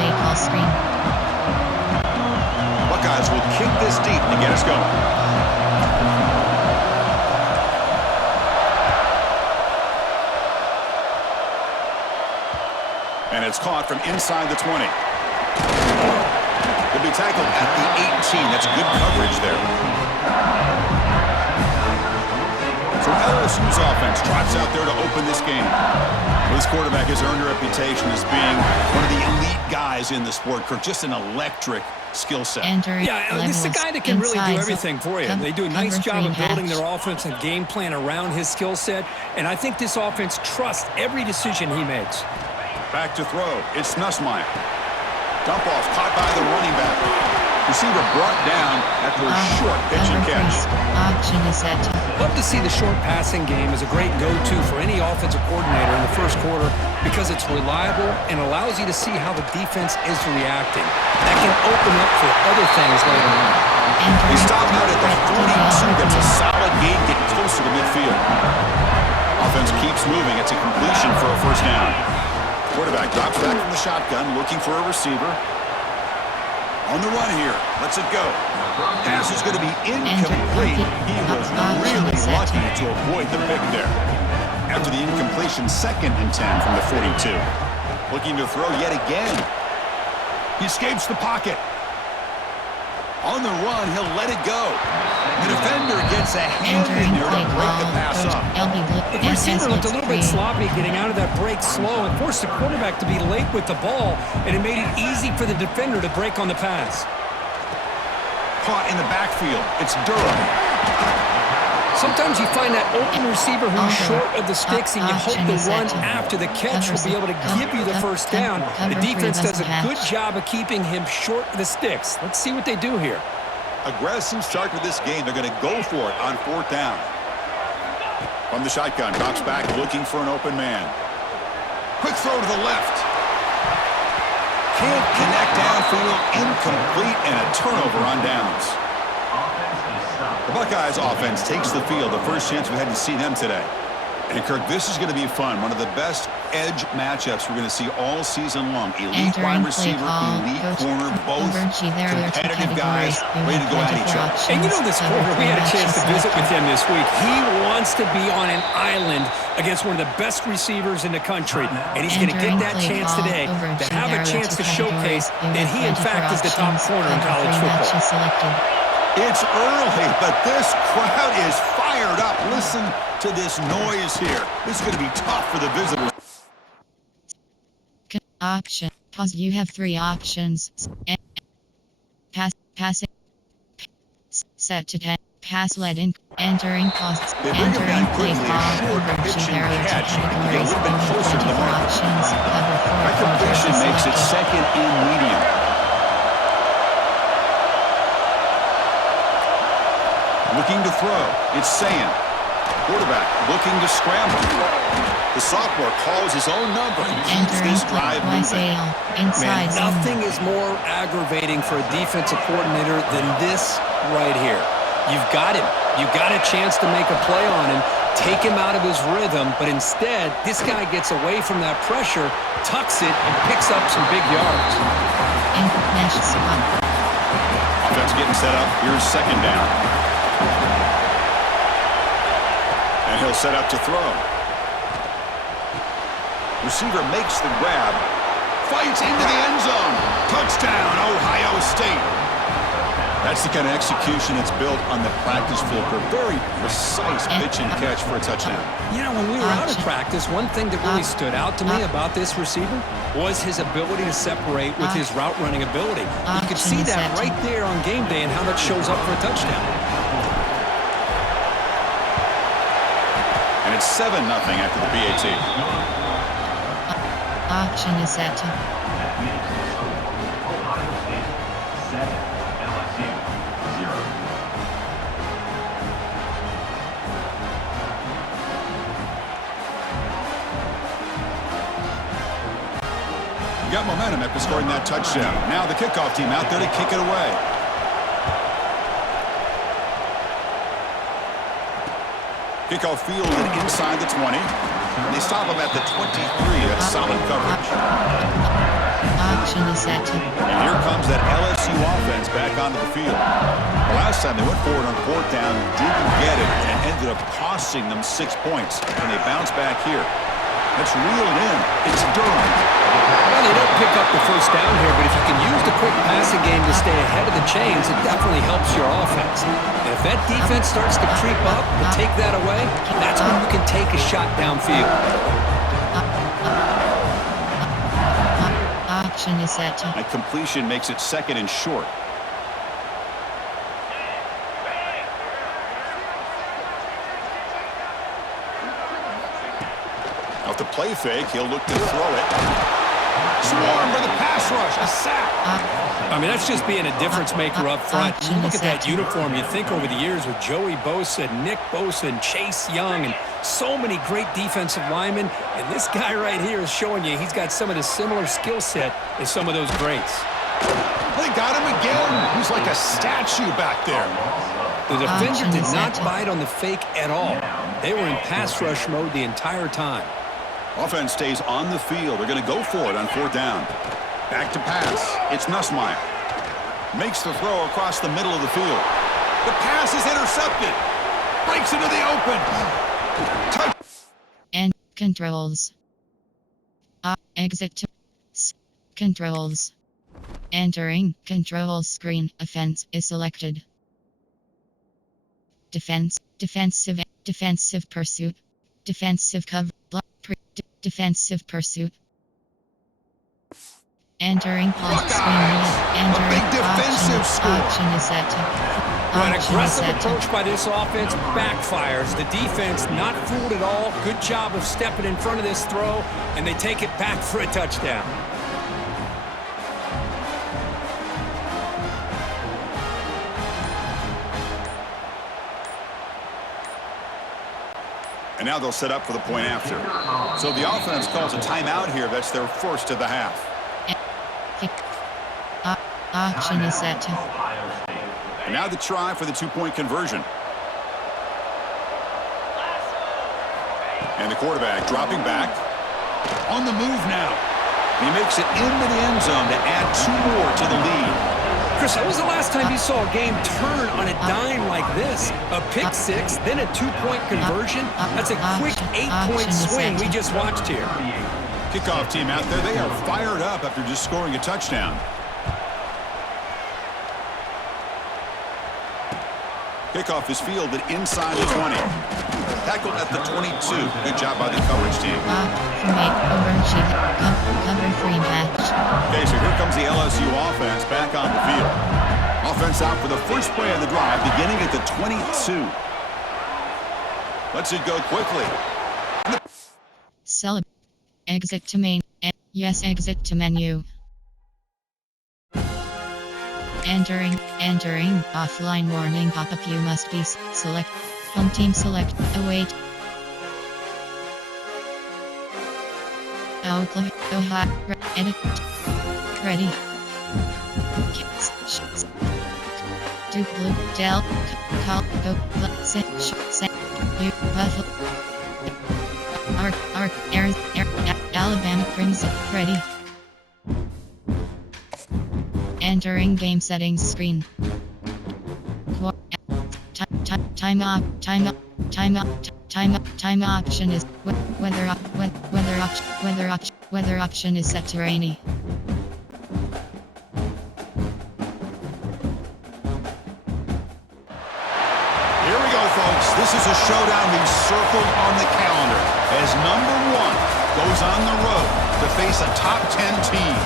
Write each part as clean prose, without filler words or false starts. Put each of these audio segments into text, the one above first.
play call screen. Buckeyes will kick this deep to get us going. And it's caught from inside the 20. Will be tackled at the 18. That's good coverage there. So LSU's offense trots out there to open this game. Well, this quarterback has earned a reputation as being one of the elite guys in the sport. Just an electric skill set. Yeah, this is a guy that can really do everything for you. They do a nice job of building their offensive game plan around his skill set, and I think this offense trusts every decision he makes. Back to throw. It's Nussmeier. Dump off caught by the running back. Receiver brought down after a short pitch and catch. Option is set. Love to see the short passing game as a great go-to for any offensive coordinator in the first quarter because it's reliable and allows you to see how the defense is reacting. That can open up for other things later on. He stopped out at the 42, gets a solid gain, getting closer to midfield. Offense keeps moving. It's a completion for a first down. Quarterback drops back from the shotgun, looking for a receiver. On the run here. Lets it go. Pass is going to be incomplete. He was really lucky to avoid the pick there. After the incompletion, 2nd and 10 from the 42. Looking to throw yet again. He escapes the pocket. On the run, he'll let it go. The defender gets a hand in there to break the pass up. The receiver looked a little bit sloppy getting out of that break slow and forced the quarterback to be late with the ball, and it made it easy for the defender to break on the pass. Caught in the backfield. It's Durham. Sometimes you find that open receiver who's short of the sticks, and you hope the run after the catch will be able to give you the first down. The defense does a good job of keeping him short of the sticks. Let's see what they do here. Aggressive start to this game. They're going to go for it on 4th down. From the shotgun, drops back looking for an open man. Quick throw to the left. Can't connect downfield, incomplete, and a turnover on downs. The Buckeyes offense takes the field. The first chance we had to see them today. And Kirk, this is going to be fun. One of the best edge matchups we're going to see all season long. Elite wide receiver, elite corner, both competitive guys ready to go at each other. And you know this corner, we had a chance to visit with him this week. He wants to be on an island against one of the best receivers in the country. And he's going to get that chance today to have a chance to showcase that he, in fact, is the top corner in college football. It's early, but this crowd is fired up. Listen to this noise here. This is going to be tough for the visitors. Option. Pause. You have 3 options. Passing. Set to 10. Pass led in. Entering costs. Entering play call. Overreaching arrow to categories. Options. Cover 4. That completion makes it 2nd and medium. Looking to throw. It's Sayan. Quarterback looking to scramble. The sophomore calls his own number and keeps this drive moving. Man, nothing is more aggravating for a defensive coordinator than this right here. You've got him. You've got a chance to make a play on him, take him out of his rhythm, but instead, this guy gets away from that pressure, tucks it, and picks up some big yards. Offense getting set up. Here's 2nd down. And he'll set up to throw. Receiver makes the grab. Fights into the end zone. Touchdown, Ohio State. That's the kind of execution that's built on the practice field for a very precise pitch and catch for a touchdown. You know, when we were out of practice, one thing that really stood out to me about this receiver was his ability to separate with his route running ability. You could see that right there on game day and how that shows up for a touchdown. And it's 7-0 after the PAT. Option is set. Got momentum after scoring that touchdown. Now the kickoff team out there to kick it away. Kickoff fielded inside the 20. They stop him at the 23. That's solid coverage. Option is set to. And here comes that LSU offense back onto the field. The last time they went forward on fourth down, didn't get it, and ended up costing them 6 points. And they bounce back here. Let's reel it in. It's Durham. Well, they don't pick up the first down here, but if you can use the quick passing game to stay ahead of the chains, it definitely helps your offense. And if that defense starts to creep up and take that away, that's when you can take a shot downfield. Option is set to. That completion makes it second and short. Off the play fake, he'll look to throw it. Swarm for the pass rush, a sack. I mean, that's just being a difference maker up front. You look at that Option uniform, you think over the years with Joey Bosa, Nick Bosa, and Chase Young, and so many great defensive linemen, and this guy right here is showing you he's got some of the similar skill set as some of those greats. They got him again. He's like a statue back there. The defender Option did is not set. bite on the fake at all. They were in pass rush mode the entire time. Offense stays on the field. They're going to go for it on fourth down. Back to pass. It's Nussmeier. Makes the throw across the middle of the field. The pass is intercepted. Breaks into the open. Touch. And controls. Exit to. Controls. Entering control screen. Offense is selected. Defensive pursuit. Defensive cover. Defensive pursuit. Entering pause screen. Entering big defensive score. option is set to. An Option is aggressive set to. approach by this offense backfires. The defense not fooled at all. Good job of stepping in front of this throw, and they take it back for a touchdown. And now they'll set up for the point after. So the offense calls a timeout here. That's their first of the half. Option is set to. And now the try for the two-point conversion. And the quarterback dropping back. On the move now. He makes it into the end zone to add 2 more to the lead. Chris, when was the last time you saw a game turn on a dime like this? A pick six, then a 2-point conversion? That's a quick 8-point swing we just watched here. Kickoff team out there, they are fired up after just scoring a touchdown. Kickoff is fielded inside the 20. Tackled at the 22. Good job by the coverage team. Cover 3 match. Okay, so here comes the LSU offense back on the field. Offense out for the first play of the drive, beginning at the 22. Lets it go quickly. Exit to main. Yes, exit to menu. Entering, offline warning pop-up. You must be select, home team select, await. Oklahoma, Ohio, edit, ready. Do blue, del, call, go, set, blue, buffalo. Alabama Crimson, ready. Entering game settings screen. Time option is weather option is set to rainy. Here we go, folks. This is a showdown we've circled on the calendar as number 1 goes on the road to face a top 10 team.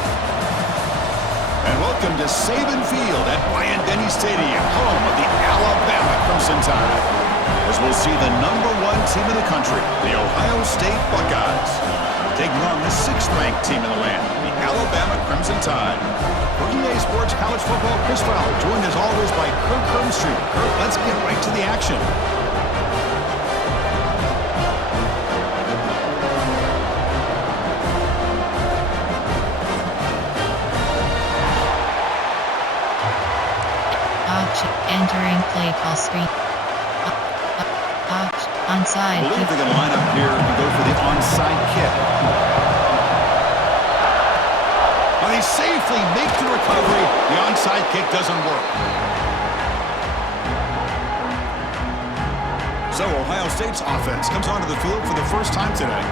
And welcome to Saban Field at Bryant-Denny Stadium, home of the Alabama Crimson Tide. As we'll see the number 1 team in the country, the Ohio State Buckeyes, taking on the 6th-ranked team in the land, the Alabama Crimson Tide. For EA Sports College Football, Chris Fowler, joined as always by Kirk Hermstreet. Kirk, let's get right to the action. Entering play call screen. Onside. I believe they're going to line up here and go for the onside kick. And he safely makes the recovery. The onside kick doesn't work. So Ohio State's offense comes onto the field for the first time today.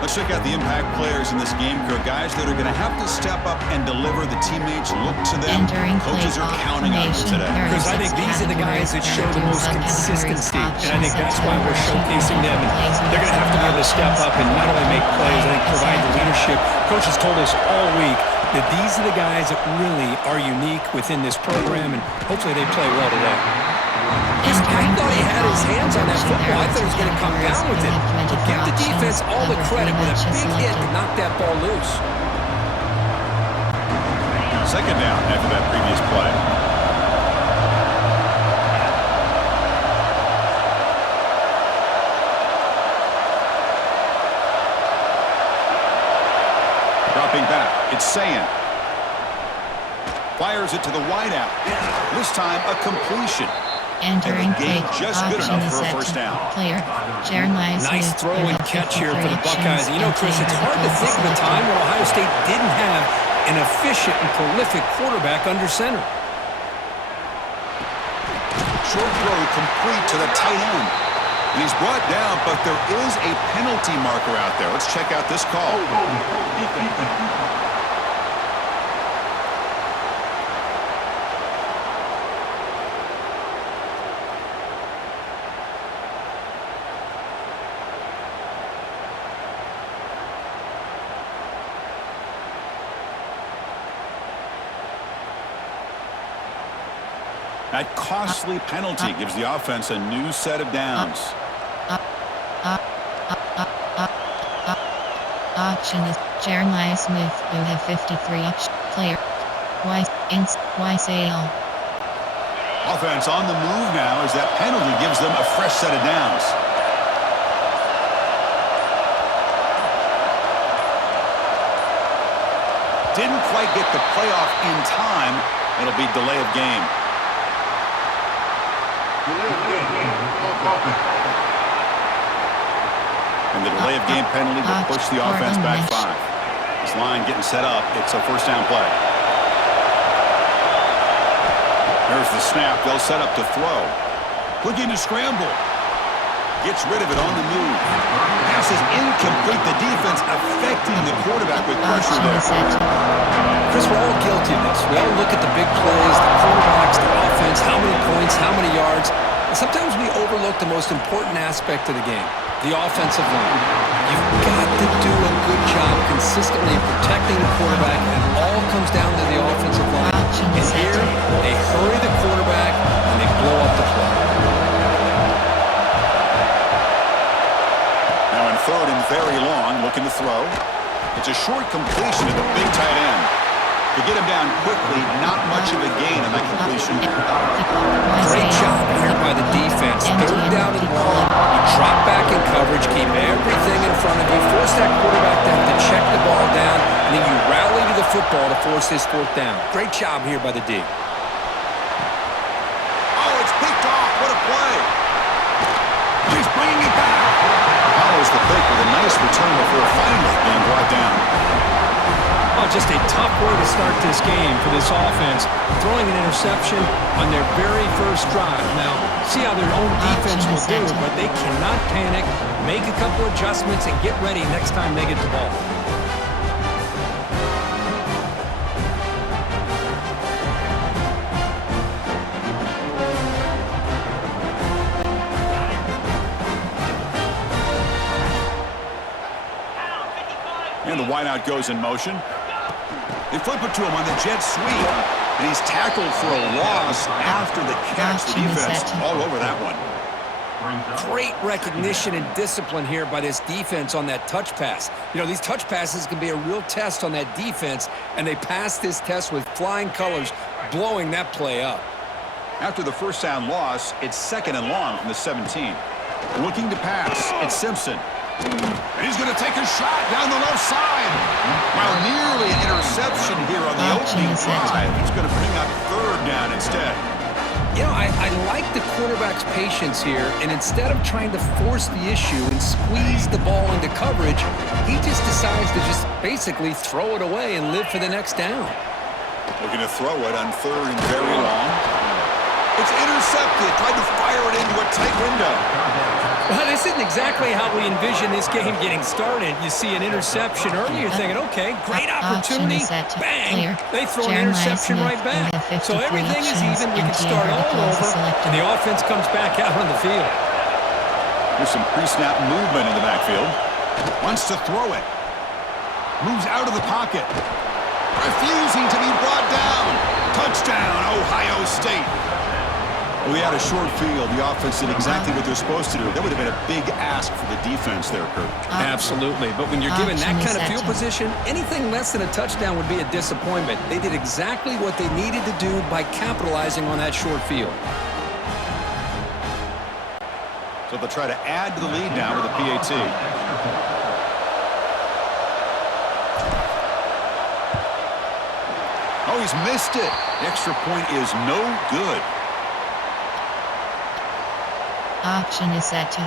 Let's check out the impact players in this game, Kirk. Guys that are going to have to step up and deliver. The teammates look to them. Coaches are counting on them today. Because I think these are the guys that show the most consistency, and I think that's why we're showcasing them. And they're going to have to be able to step up and not only make plays, I think provide the leadership. Coaches told us all week that these are the guys that really are unique within this program, and hopefully they play well today. I thought he had his hands on that football. I thought he was going to come down with it. But give the defense all the credit with a big hit to knock that ball loose. Second down after that previous play. Dropping back, it's Sayan. Fires it to the wideout. This time a completion. Entering play just good option enough is for a set first to down. player Jeremiah Smith. Nice throw and catch here for the Buckeyes. You know, Chris, it's Actions hard to think of a time when Ohio State didn't have an efficient and prolific quarterback under center. Short throw complete to the tight end. And he's brought down, but there is a penalty marker out there. Let's check out this call. That costly penalty gives the offense a new set of downs. Option is Jeremiah Smith, who have 53 player. Sale. Offense on the move now as that penalty gives them a fresh set of downs. Didn't quite get the playoff in time. It'll be delay of game. And the delay of game penalty will push the offense back 5. This line getting set up. It's a first down play. There's the snap. They'll set up to throw. Looking to scramble. Gets rid of it on the move. Pass is incomplete. The defense affecting the quarterback with pressure there. Chris, we're all guilty of this. We all look at the big plays, the quarterbacks, the offense, how many points, how many yards. And sometimes we overlook the most important aspect of the game, the offensive line. You've got to do a good job consistently protecting the quarterback, and it all comes down to the offensive line. And here, they hurry the quarterback, and they blow up the play. Now in third and very long, looking to throw. It's a short completion to the big tight end. To get him down quickly, not much of a gain on that completion. Great job here by the defense. Third down and long. You drop back in coverage, keep everything in front of you, force that quarterback to have to check the ball down, and then you rally to the football to force this fourth down. Great job here by the D. Oh, it's picked off. What a play. He's bringing it back. Follows the pick with a nice return before finally being brought down. Oh, just a tough way to start this game for this offense, throwing an interception on their very first drive. Now, see how their own defense will do, but they cannot panic, make a couple adjustments, and get ready next time they get the ball. And the wideout goes in motion. They flip it to him on the jet sweep. And he's tackled for a loss after the catch. The defense all over that one. Great recognition and discipline here by this defense on that touch pass. You know, these touch passes can be a real test on that defense, and they passed this test with flying colors, blowing that play up. After the first down loss, it's second and long from the 17. Looking to pass, it's Simpson. And he's going to take a shot down the left side. Well, nearly an interception here on the opening drive. He's going to bring up third down instead. I like the quarterback's patience here, and instead of trying to force the issue and squeeze the ball into coverage, he just decides to just basically throw it away and live for the next down. Looking to throw it on 3rd and very long. It's intercepted. Tried to fire it into a tight window. Well, this isn't exactly how we envision this game getting started. You see an interception early, you're thinking, okay, great opportunity. Bang! They throw an interception right back. So everything is even. We can start all over, and the offense comes back out on the field. There's some pre-snap movement in the backfield. Wants to throw it. Moves out of the pocket. Refusing to be brought down. Touchdown, Ohio State. We had a short field. The offense did exactly what they're supposed to do. That would have been a big ask for the defense there, Kurt. Absolutely. But when you're given that kind of field position, anything less than a touchdown would be a disappointment. They did exactly what they needed to do by capitalizing on that short field. So they'll try to add to the lead now with a PAT. Oh, he's missed it. The extra point is no good. Option is set to.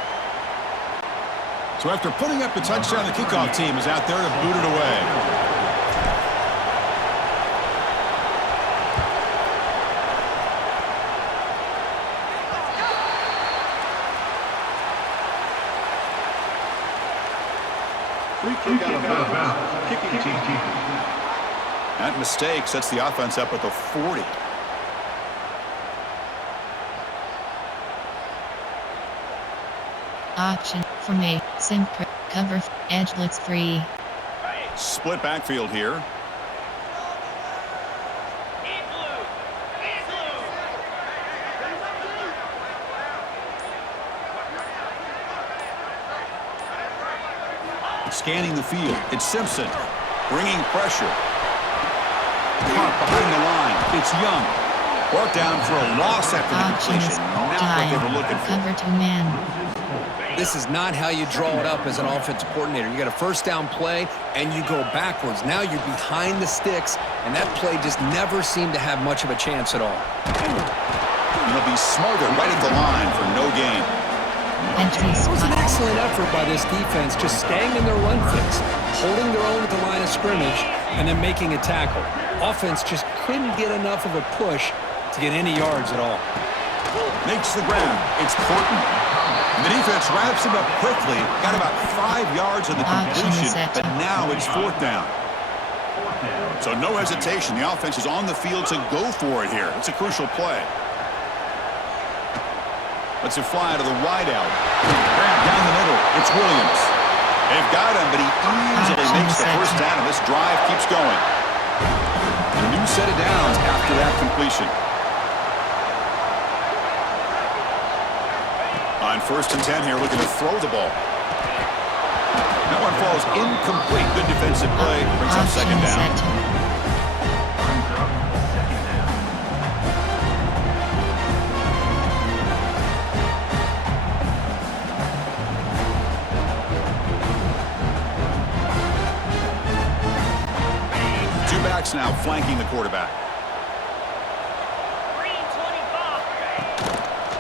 So after putting up the touchdown, the kickoff team is out there to boot it away. Kicking team. That mistake sets the offense up at the 40. Option for me. Sim cover edge blitz 3. Split backfield here. Scanning the field. It's Simpson. Bringing pressure. Caught behind the line. It's Young. Brought down for a loss after the completion. Not what they were looking for. Cover 2 man. This is not how you draw it up as an offensive coordinator. You got a first down play, and you go backwards. Now you're behind the sticks, and that play just never seemed to have much of a chance at all. It'll be smarter right at the line for no gain. It was an excellent effort by this defense, just staying in their run fix, holding their own at the line of scrimmage, and then making a tackle. Offense just couldn't get enough of a push to get any yards at all. Makes the ground. It's Porton. And the defense wraps him up quickly. Got about 5 yards on the completion, but now it's 4th down. So no hesitation. The offense is on the field to go for it here. It's a crucial play. Lets it fly to the wide out. Grab down the middle. It's Williams. They've got him, but he easily makes the first down, and this drive keeps going. A new set of downs after that completion. On 1st and 10 here, looking to throw the ball. That one falls incomplete. Good defensive play. Brings up 2nd down. Two backs now flanking the quarterback.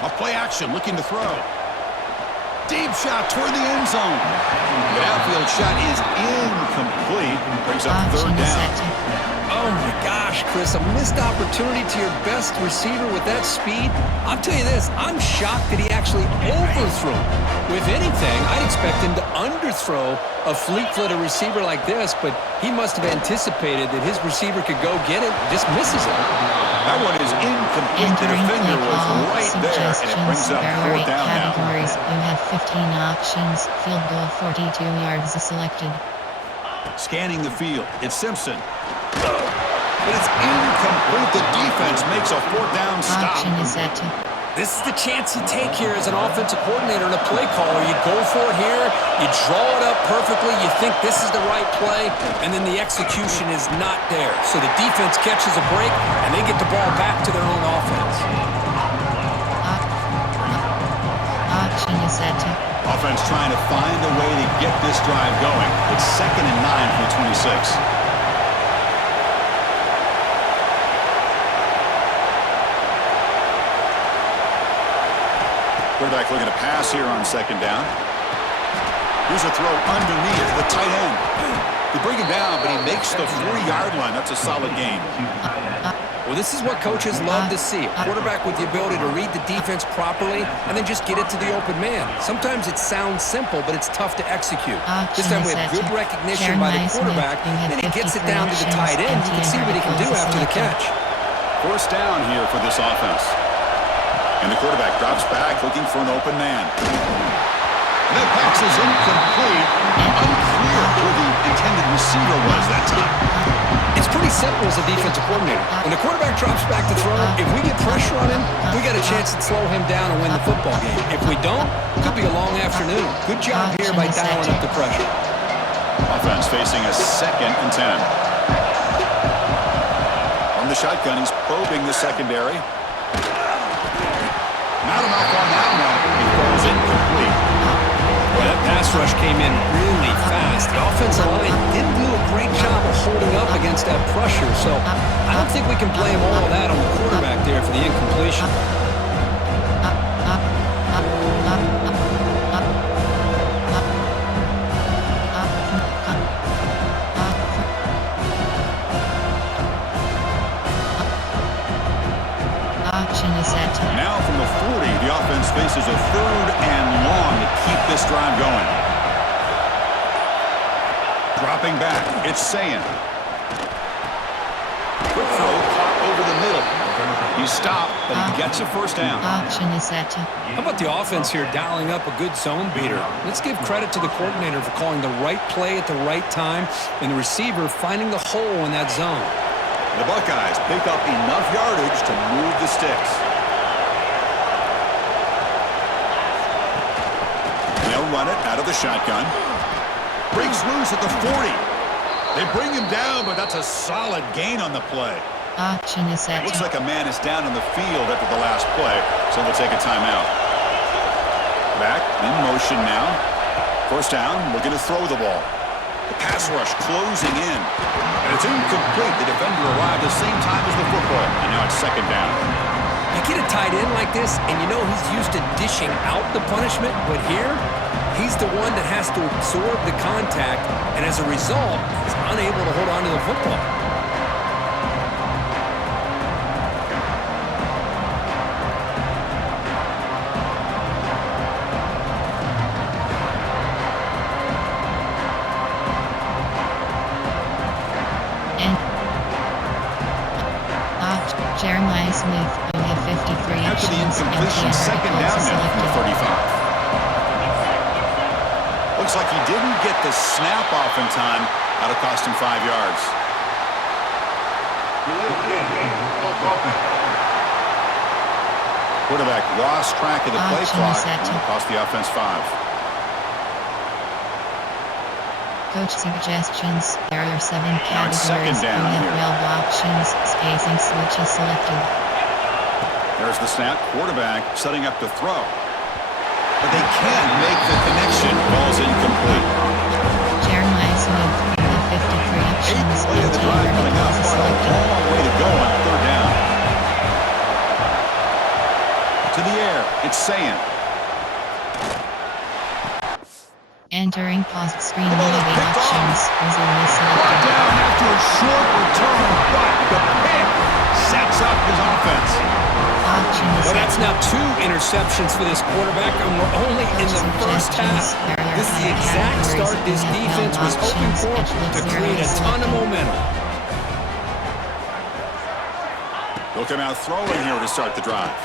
A play action, looking to throw. Deep shot toward the end zone. The outfield shot is incomplete. Brings up 3rd down. Oh my gosh, Chris, a missed opportunity to your best receiver with that speed. I'll tell you this, I'm shocked that he actually overthrew. With anything, I'd expect him to underthrow a fleet-footed receiver like this, but he must have anticipated that his receiver could go get it, just misses it. That one is incomplete. The defender was right there, and it brings up 4th down categories. now. You have 15 options. Field goal 42 yards is selected. Scanning the field. It's Simpson. But it's incomplete. The defense makes a 4th down stop. Option is set to. This is the chance you take here as an offensive coordinator and a play caller. You go for it here, you draw it up perfectly, you think this is the right play, and then the execution is not there. So the defense catches a break, and they get the ball back to their own offense. Option is set to. Offense trying to find a way to get this drive going. It's 2nd and 9 from the 26. Quarterback looking to pass here on second down. Here's a throw underneath the tight end. They bring him down, but he makes the 40-yard line. That's a solid gain. Well, this is what coaches love to see. A quarterback with the ability to read the defense properly and then just get it to the open man. Sometimes it sounds simple, but it's tough to execute. This time we have good recognition by the quarterback, and he gets it down to the tight end. You can see what he can do after the catch. First down here for this offense. And the quarterback drops back looking for an open man. That pass is incomplete. Unclear who the intended receiver was that time. It's pretty simple as a defensive coordinator. When the quarterback drops back to throw, if we get pressure on him, we got a chance to slow him down and win the football game. If we don't, it could be a long afternoon. Good job here by dialing up the pressure. Offense facing a 2nd and 10. From the shotgun, he's probing the secondary. Not enough on that one. He falls incomplete. Well, that pass rush came in really fast. The offensive line didn't do a great job of holding up against that pressure, so I don't think we can blame all of that on the quarterback there for the incompletion. Option is set. Now from the 40, the offense faces a 3rd and long to keep this drive going. Dropping back, it's Sayin. Quick throw caught over the middle. He stopped, but he gets a first down. Option is set. How about the offense here dialing up a good zone beater? Let's give credit to the coordinator for calling the right play at the right time and the receiver finding the hole in that zone. The Buckeyes pick up enough yardage to move the sticks. They'll run it out of the shotgun. Breaks loose at the 40. They bring him down, but that's a solid gain on the play. Option is set. Looks like a man is down in the field after the last play, so they'll take a timeout. Back in motion now. First down, looking to throw the ball. The pass rush closing in. And it's incomplete. The defender arrived the same time as the football. And now it's second down. You get a tight end like this, and you know he's used to dishing out the punishment, but here, he's the one that has to absorb the contact, and as a result, he's unable to hold on to the football. Jeremiah Smith, only 53 After the actions, incompletion, second down now from the 35. Looks like he didn't get the snap off in time. That'll cost him 5 yards. Quarterback lost track of the play clock. And cost the offense 5. Coach suggestions. There are 7 Now it's second categories. down We have here. 12 options. Spacing switch is selected. There's the snap. Quarterback setting up to throw. But they can't make the connection. Ball's incomplete. Jeremiah Smith, only 53 actions. Play of the drive coming up. What a long way to go on third down. To the air. It's Sayin. Entering post screen movie options. Resume is Brought selected. down after a short return, but the pick sets up his offense. Option is Well, set. that's now 2 interceptions for this quarterback, and we're only in the first half. This is the exact start this defense was hoping for to create a ton of momentum. They'll come out throwing here to start the drive.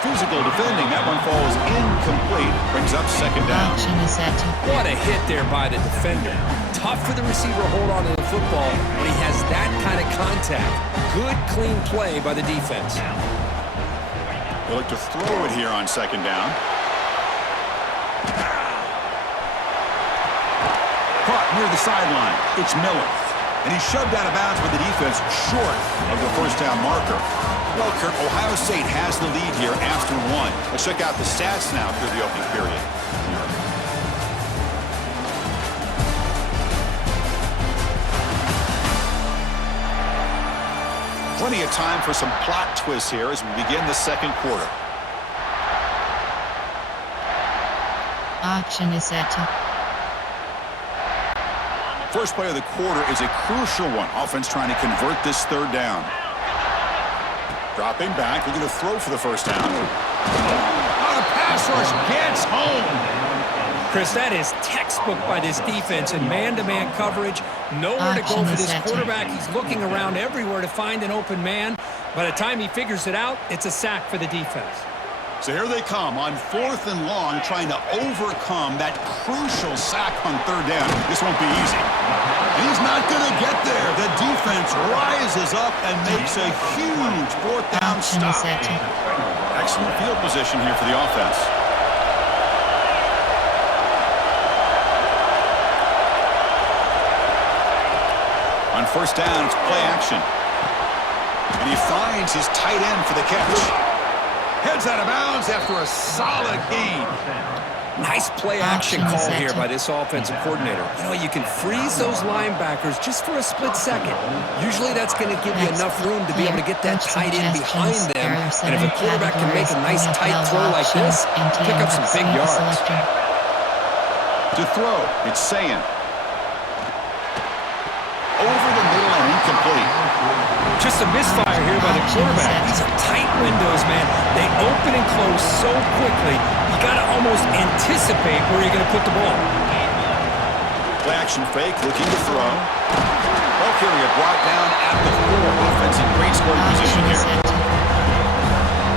Physical defending. That one falls incomplete. Brings up second down. Option is set. What a hit there by the defender. Tough for the receiver to hold on to the football when he has that kind of contact. Good, clean play by the defense. They look to throw it here on second down. Caught near the sideline. It's Miller. And he's shoved out of bounds with the defense short of the first down marker. Well, Kirk, Ohio State has the lead here after 1. Let's check out the stats now through the opening period. Plenty of time for some plot twists here as we begin the second quarter. Auction is set to First play of the quarter is a crucial one. Offense trying to convert this third down. Dropping back, looking to throw for the first down. Oh, the pass rush gets home. Chris, that is textbook by this defense in man-to-man coverage. Nowhere to go for this quarterback. He's looking around everywhere to find an open man. By the time he figures it out, it's a sack for the defense. So here they come on 4th and long, trying to overcome that crucial sack on third down. This won't be easy. And he's not going to get there. The defense rises up and makes a huge 4th down auction stop. is set to Excellent field position here for the offense. On first down, it's play action. And he finds his tight end for the catch. Heads out of bounds after a solid gain. Nice play action call here by this offensive coordinator. You know, you can freeze those linebackers just for a split second. Usually that's going to give you enough room to be able to get that tight end behind them. And if a quarterback can make a nice tight throw like this, pick up some big yards. To throw, it's Sayan. Over the middle and incomplete. Just a misfire here by the quarterback. These are tight windows, man. They open and close so quickly, you got to almost anticipate where you're going to put the ball. Play action fake, looking to throw. Ball carrier brought down at the 4. Offense in great scoring position here.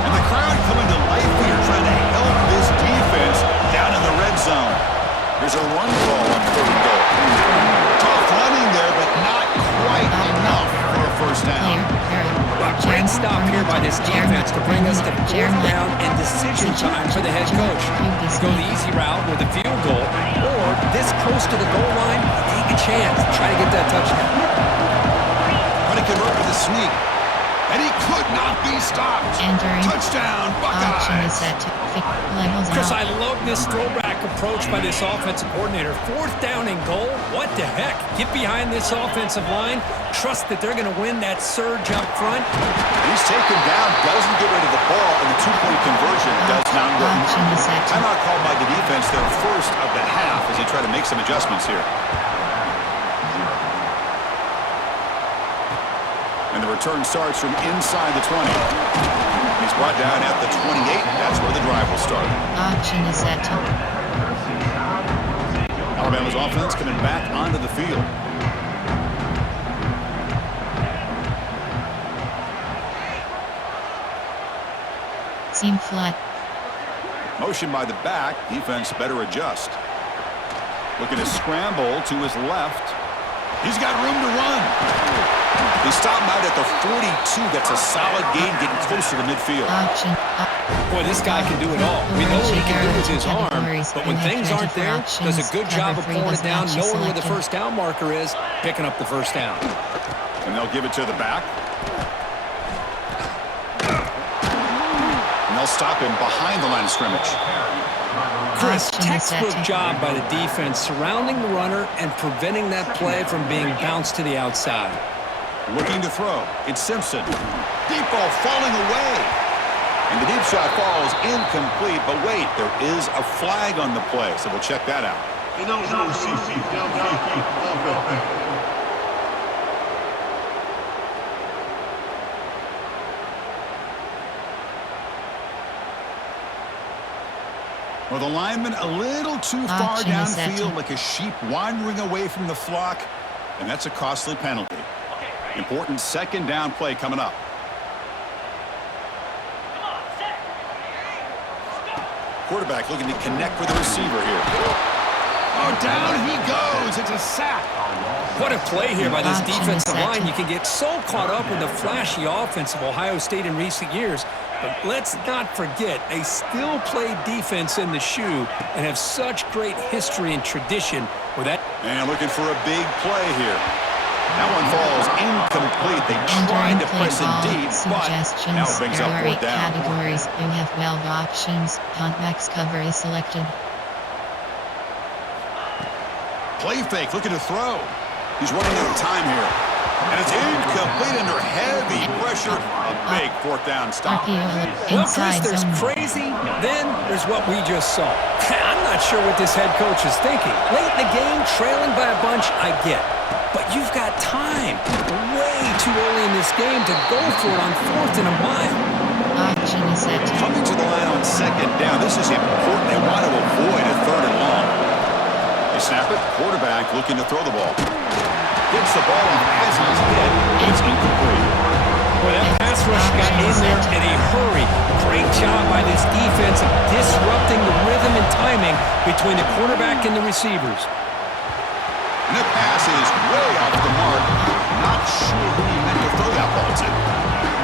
And the crowd coming to life here, trying to help this defense down in the red zone. There's a run call on 3rd and goal. Tough running there, but not quite enough for a first down. Great stop here by this defense to bring us to 4th down and decision time for the head coach. Go the easy route with a field goal, or this close to the goal line, take a chance to try to get that touchdown. Trying to convert with a sneak. And he could not be stopped. Touchdown, auction is Buckeyes. set to levels Chris, out. I love this throwback approach by this offensive coordinator. 4th down and goal. What the heck? Get behind this offensive line. Trust that they're going to win that surge up front. He's taken down, doesn't get rid of the ball, and the 2-point conversion does not work. Auction is set to Timeout called by the defense, their first of the half, as they try to make some adjustments here. And the return starts from inside the 20. He's brought down at the 28. That's where the drive will start. auction is set to Alabama's offense coming back onto the field. seam flood. Motion by the back. Defense better adjust. Looking to scramble to his left. He's got room to run. They stop him out at the 42. That's a solid gain, getting closer to midfield. Auction. Boy, this guy can do it all. We know what he can do with his arm, but when things aren't there, does a good job of pulling it down, knowing where the first down marker is, picking up the first down. And they'll give it to the back. And they'll stop him behind the line of scrimmage. Chris, textbook job by the defense surrounding the runner and preventing that play from being bounced to the outside. Looking to throw. It's Simpson. Deep ball falling away. And the deep shot falls incomplete. But wait, there is a flag on the play, so we'll check that out. Well, the lineman a little too far downfield, like a sheep wandering away from the flock, and that's a costly penalty. Important second down play coming up. Quarterback looking to connect with the receiver here. Oh, down he goes. It's a sack. What a play here by this defensive line. You can get so caught up in the flashy offense of Ohio State in recent years, but let's not forget, they still play defense in the shoe and have such great history and tradition with that. And looking for a big play here. That one falls incomplete. They tried to press it deep, but now it brings up 4th down. Categories. You have 12 options. Convex cover is selected. Play fake, looking to throw. He's running out of time here. And it's incomplete under heavy pressure. A big fourth down stop. RPO Well, Chris, inside there's zone. crazy, then there's what we just saw. I'm not sure what this head coach is thinking. Late in the game, trailing by a bunch, I get. But you've got time, way too early in this game to go for it on 4th and a mile. Auction is set to Coming to the line on second down. This is important. They want to avoid a third and long. They snap it. Quarterback looking to throw the ball. Gets the ball off as he's hit. It's incomplete. Boy, that pass rush got in there in a hurry. Great job by this defense of disrupting the rhythm and timing between the quarterback and the receivers. And the pass is way off the mark. Not sure who he meant to throw that ball to.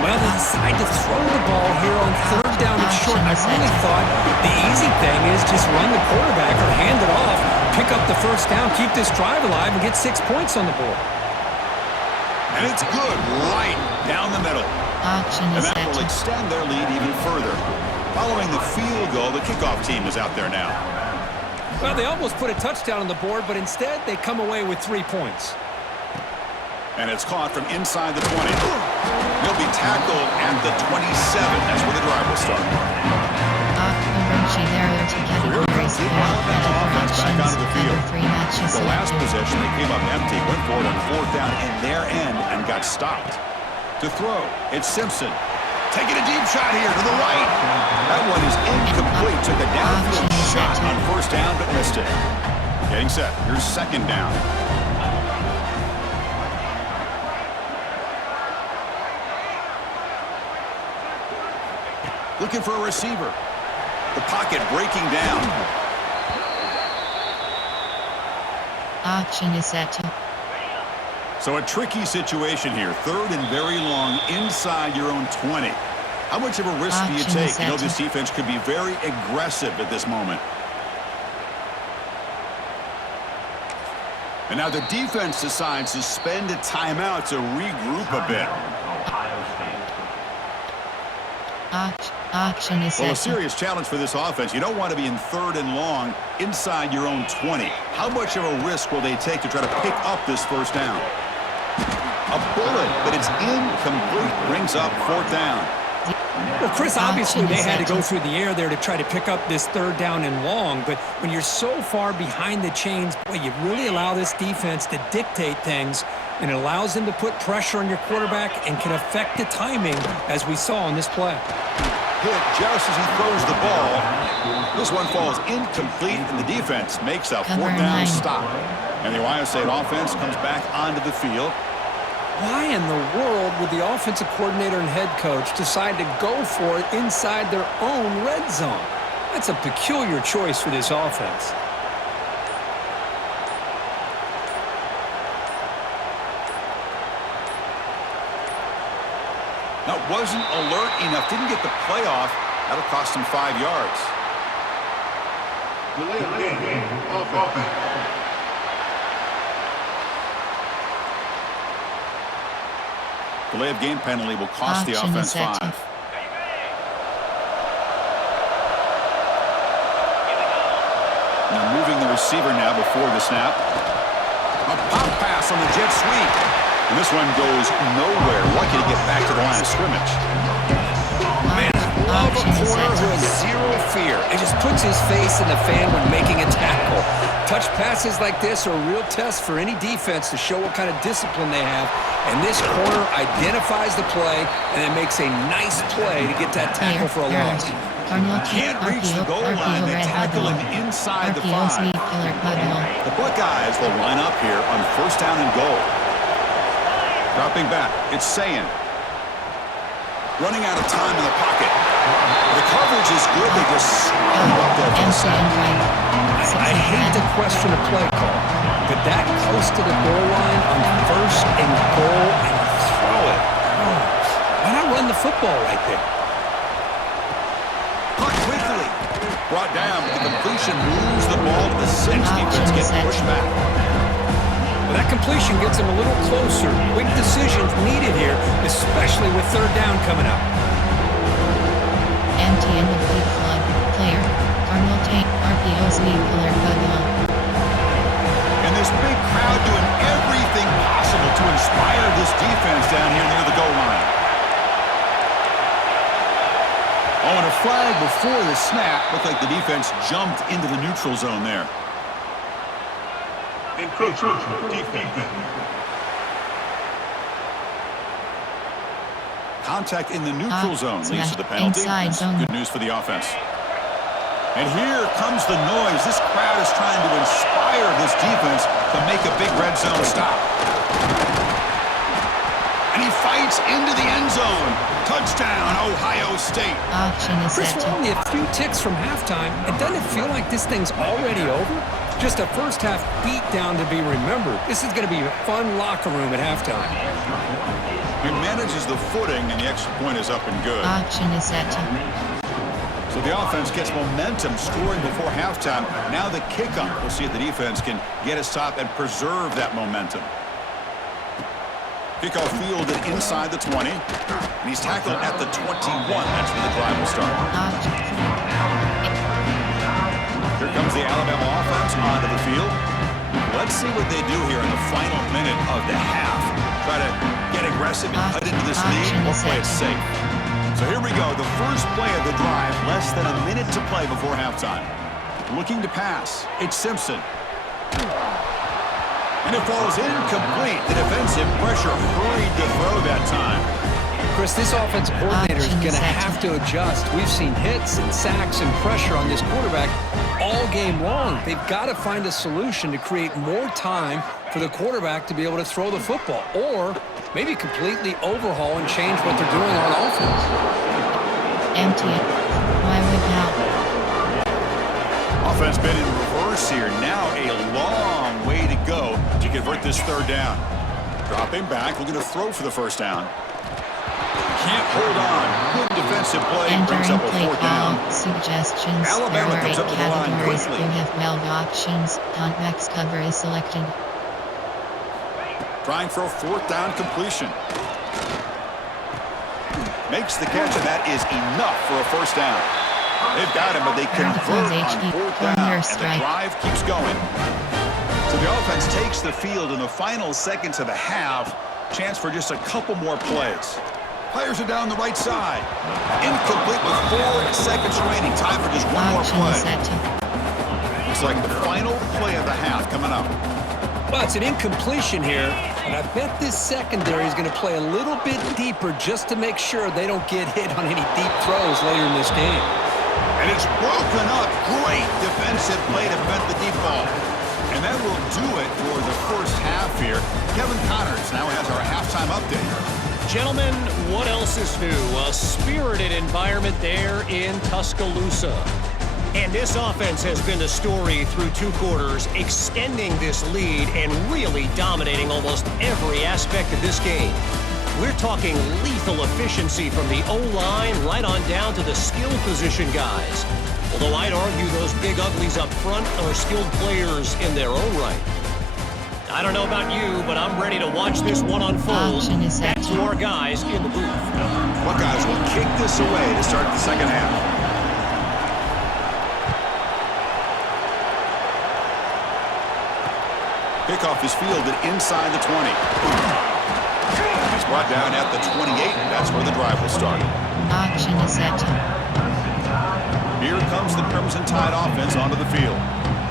Well, they decide to throw the ball here on 3rd down and short. I really thought the easy thing is just run the quarterback or hand it off, pick up the first down, keep this drive alive, and get 6 points on the board. And it's good right down the middle. auction And is that set will to extend their lead even further. Following the field goal, the kickoff team is out there now. Well, they almost put a touchdown on the board, but instead they come away with 3 points. And it's caught from inside the 20. He'll be tackled at the 27. That's where the drive will start. Orange there are two categories of Back onto the field. 3 matches The last left. possession, they came up empty, went for it on 4th down in their end and got stopped. To throw, it's Simpson. Taking a deep shot here to the right. That one is incomplete. Took a downfield shot on 1st down, but missed it. Getting set. Here's 2nd down. Looking for a receiver. The pocket breaking down. Auction is set to So a tricky situation here. 3rd and very long inside your own 20. How much of a risk do you Auction take? is You know set this to- defense could be very aggressive at this moment. And now the defense decides to spend a timeout to regroup a bit. auction is Well, a set to serious challenge for this offense. You don't want to be in 3rd and long inside your own 20. How much of a risk will they take to try to pick up this 1st down? A bullet, but it's incomplete. Brings up 4th down. Well, Chris, obviously Auction they is had to set go to- through the air there to try to pick up this 3rd down and long, but when you're so far behind the chains, boy, you really allow this defense to dictate things, and it allows them to put pressure on your quarterback and can affect the timing, as we saw on this play. Hit just as he throws the ball. This one falls incomplete, and the defense makes a Cover 4th down 9. stop. And the Ohio State offense comes back onto the field. Why in the world would the offensive coordinator and head coach decide to go for it inside their own red zone? That's a peculiar choice for this offense. Now, wasn't alert enough, didn't get the play off. That'll cost him 5 yards. Delay of game. Offense. Delay of game penalty will cost the Auction offense is set 5. to- Now moving the receiver now before the snap. A pop pass on the jet sweep. And this one goes nowhere. Lucky to get back to the line of scrimmage. Man, I love a Auction is corner set who to- has zero fear and just puts his face in the fan when making a tackle. Touch passes like this are a real test for any defense to show what kind of discipline they have. And this corner identifies the play and then makes a nice play to get that tackle for a loss. Can't reach the goal line. They tackle him inside the 5. The Buckeyes will line up here on 1st down and goal. Dropping back, it's Sayin. Running out of time in the pocket. The coverage is good. They just swallow up there for the sack. I hate to question a play call, but that close to the goal line on 1st and goal and throw it. Oh, why not run the football right there? Caught quickly. Brought down, but the completion moves the ball to the 6. Defense gets pushed back. Well, that completion gets him a little closer. Quick decisions needed here, especially with 3rd down coming up. Empty in the big flood. Player. Arnold Tate. RPO's lead killer Bugwell. And this big crowd doing everything possible to to inspire this defense down here near the goal line. Oh, and a flag before the snap. Looked like the defense jumped into the neutral zone there. Encroachment defense. Contact in the neutral zone leads to the penalty. Inside That's zone. good news for the offense. And here comes the noise. This crowd is trying to inspire this defense to make a big red zone stop. And he fights into the end zone. Touchdown, Ohio State. Auction is Chris, set we're to only a few ticks from halftime. It doesn't feel like this thing's already over. Just a first-half beatdown to be remembered. This is going to be a fun locker room at halftime. He manages the footing, and the extra point is up and good. Auction is set to So the offense gets momentum scoring before halftime. Now the kickoff. We'll see if the defense can get a stop and preserve that momentum. Kickoff fielded inside the 20. And he's tackled at the 21. That's where the drive will start. auction. Here comes the Alabama offense onto the field. Let's see what they do here in the final minute of the half. Try to get aggressive and cut into this lead or play it safe. So here we go, the first play of the drive, less than a minute to play before halftime. Looking to pass, it's Simpson. And it falls incomplete. The defensive pressure hurried to throw that time. Chris, this offensive coordinator is going to have to adjust. We've seen hits and sacks and pressure on this quarterback all game long. They've got to find a solution to create more time for the quarterback to be able to throw the football, or maybe completely overhaul and change what they're doing on offense. Empty. Why would now? Offense been in reverse here. Now a long way to go to convert this third down. Dropping back, looking to throw for the first down. Can't hold on. Good defensive play. Brings Entering up a play fourth down. call. Suggestions. Alabama There are 8 comes up with the line categories. quickly. You have meld options. Convex cover is selected. Trying for a fourth down completion. Makes the catch, and that is enough for a first down. They've got him, but they convert on fourth down, and the drive keeps going. So the offense takes the field in the final seconds of the half. Chance for just a couple more plays. Players are down the right side. Incomplete with 4 seconds remaining. Time for just one more Auction is play. set to Looks like the final play of the half coming up. Well, it's an incompletion here, and I bet this secondary is going to play a little bit deeper just to make sure they don't get hit on any deep throws later in this game. And it's broken up. Great defensive play to prevent the deep ball. And that will do it for the first half here. Kevin Connors now has our halftime update. Gentlemen, what else is new? A spirited environment there in Tuscaloosa. And this offense has been the story through 2 quarters, extending this lead and really dominating almost every aspect of this game. We're talking lethal efficiency from the O-line right on down to the skill position guys. Although I'd argue those big uglies up front are skilled players in their own right. I don't know about you, but I'm ready to watch this one unfold. Auction is set Back to our guys in the booth. Buckeyes will kick this away to start the second half. Kickoff is fielded inside the 20. It's brought down at the 28. That's where the drive will start. auction is set to Here comes the Crimson Tide offense onto the field.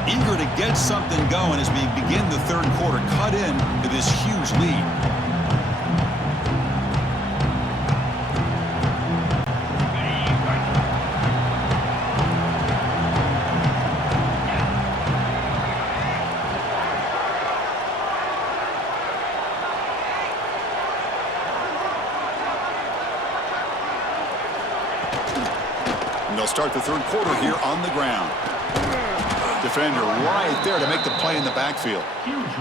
Eager to get something going as we begin the third quarter, cut in to this huge lead. And they'll start the third quarter here on the ground. Defender right there to make the play in the backfield.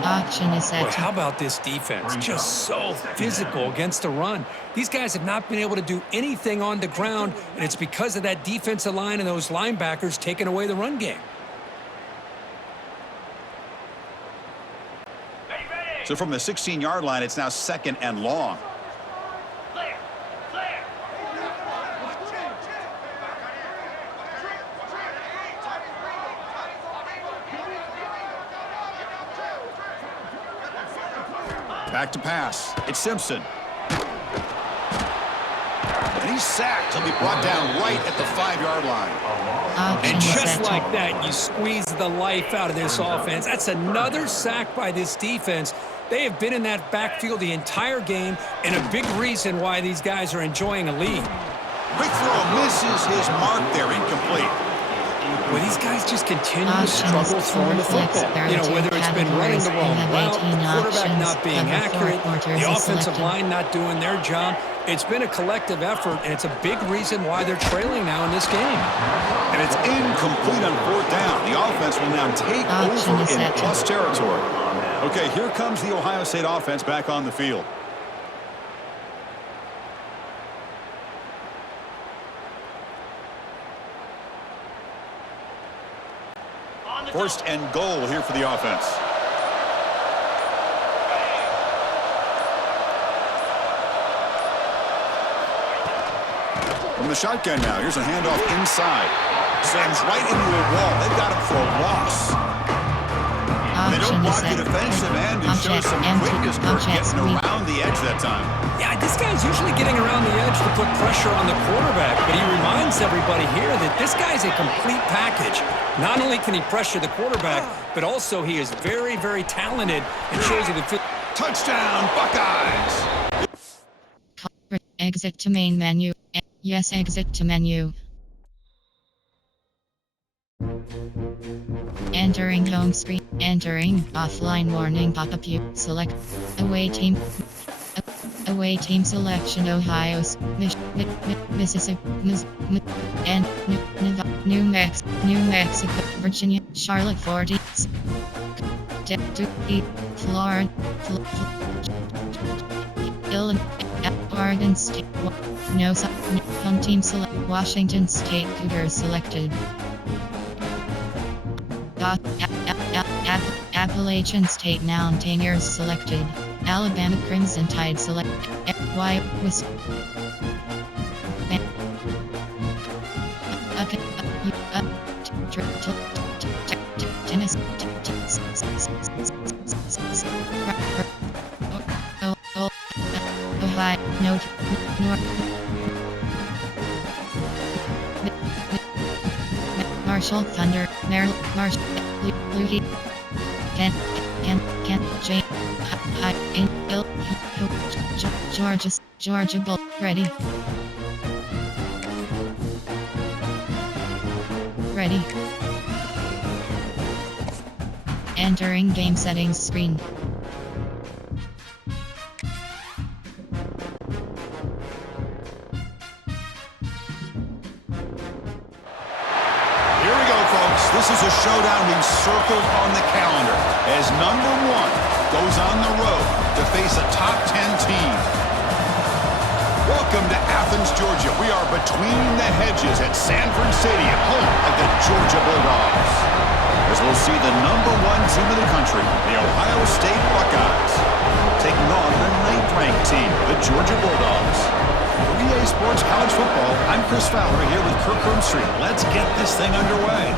auction is set Well, how to about this defense? Just so physical against the run. These guys have not been able to do anything on the ground, and it's because of that defensive line and those linebackers taking away the run game. So from the 16-yard line, it's now 2nd and long. Back to pass. It's Simpson. And he's sacked. He'll be brought down right at the 5-yard line. Option And just set. like that, you squeeze the life out of this offense. That's another sack by this defense. They have been in that backfield the entire game, and a big reason why these guys are enjoying a lead. Quick throw misses his mark there. Incomplete. Well, these guys just continue to Options, struggle throwing the flex, football. there are You know, two whether it's been running the wrong categories. route, They have the 18 quarterback options, not being cover 4 accurate, quarters the is offensive selected. line not doing their job. It's been a collective effort, and it's a big reason why they're trailing now in this game. And it's incomplete on 4th down. The offense will now take Option over is in set. plus territory. Okay, here comes the Ohio State offense back on the field. First and goal here for the offense. From the shotgun now, here's a handoff inside. Slams right into a wall. They've got him for a loss. They don't Option is block the set. defensive end and show Object some empty. quickness for Object getting sweep. around the edge that time. Yeah, this guy's usually getting around the edge to put pressure on the quarterback, but he reminds everybody here that this guy's a complete package. Not only can he pressure the quarterback, but also he is very, very talented and shows you the fit. Touchdown, Buckeyes! Exit to main menu. Yes, exit to menu. Entering home screen. Entering offline warning pop-up. You select away team. Away team selection. Ohio, Mississippi, and New Mexico, Virginia, Charlotte, 40, Florida, Illinois, Oregon State, no home team select. Washington State Cougars selected. Appalachian State Mountaineers selected. Alabama Crimson Tide select. Tennessee. Ohio. Marshall Thunder. Maryland. Marshall. Louis. Kent. Jane. Georgia Bull. Ready. Entering game settings screen. Here we go, folks. This is a showdown we've circled on the calendar as number 1 goes on the road to face a top 10 team. Welcome to Athens, Georgia. We are between the hedges at Sanford Stadium, home of the Georgia Bulldogs. As we'll see the number 1 team in the country, the Ohio State Buckeyes, taking on the 9th-ranked team, the Georgia Bulldogs. For EA Sports College Football, I'm Chris Fowler here with Kirk Herbstreit. Let's get this thing underway.